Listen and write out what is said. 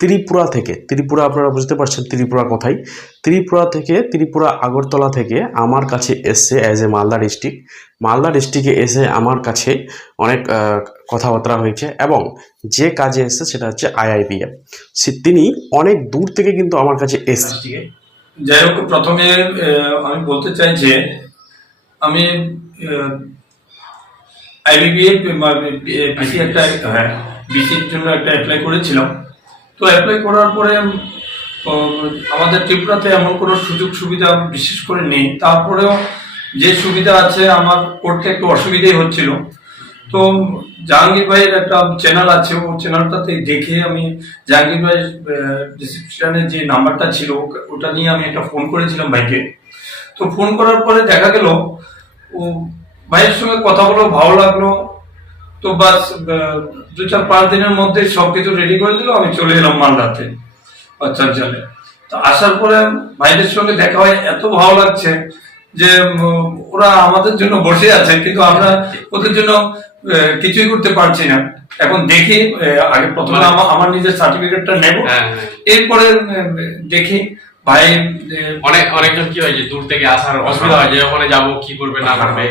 ত্রিপুরা থেকে, ত্রিপুরা আপনারা বুঝতে পারছেন ত্রিপুরা কোথায়, ত্রিপুরা থেকে, ত্রিপুরা আগরতলা থেকে আমার কাছে এসছে as a Malda district. Malda ডিস্ট্রিক্টে এসে আমার কাছে অনেক কথাবার্তা হয়েছে এবং যে কাজে এসছে সেটা হচ্ছে IIPF। তিনি অনেক দূর থেকে কিন্তু আমার কাছে এসছে। যাই হোক, প্রথমে আমি বলতে চাই যে আমি IBPF বিসি একটা বিসির জন্য একটা অ্যাপ্লাই করেছিলাম। তো অ্যাপ্লাই করার পরে আমাদের ত্রিপুরাতে এমন কোনো সুযোগ সুবিধা বিশেষ করে নেই, তারপরেও যে সুবিধা আছে আমার করতে একটু অসুবিধাই হচ্ছিল। তো জাহাঙ্গীর ভাইয়ের একটা চ্যানেল আছে, ও চ্যানেলটাতে দেখে আমি জাহাঙ্গীর ভাইয়ের ডিসক্রিপশনে যে নাম্বারটা ছিল ওটা নিয়ে আমি একটা ফোন করেছিলাম ভাইকে। তো ফোন করার পরে দেখা গেল ও ভাইয়ের সঙ্গে কথা বলে ভালো লাগলো। তো বাস 2-4-5 দিনের মধ্যে সবকিছু রেডি করে দিল, আমি চলে এলাম মালদাতে বাচ্চার জালে। তো আসার পরে ভাইদের সঙ্গে দেখা হয়, এত ভালো লাগছে যে ওরা আমাদের জন্য বসে আছে, কিন্তু আমরা ওদের জন্য কিছুই করতে পারছি না। এখন দেখি, আগে প্রথমে আমার নিজের সার্টিফিকেটটা নেব, এরপরে দেখি। ভাই অনেকজন কি হয় যে দূর থেকে আসার অসুবিধা হয় যে ওখানে যাবো কি করবে না করবে।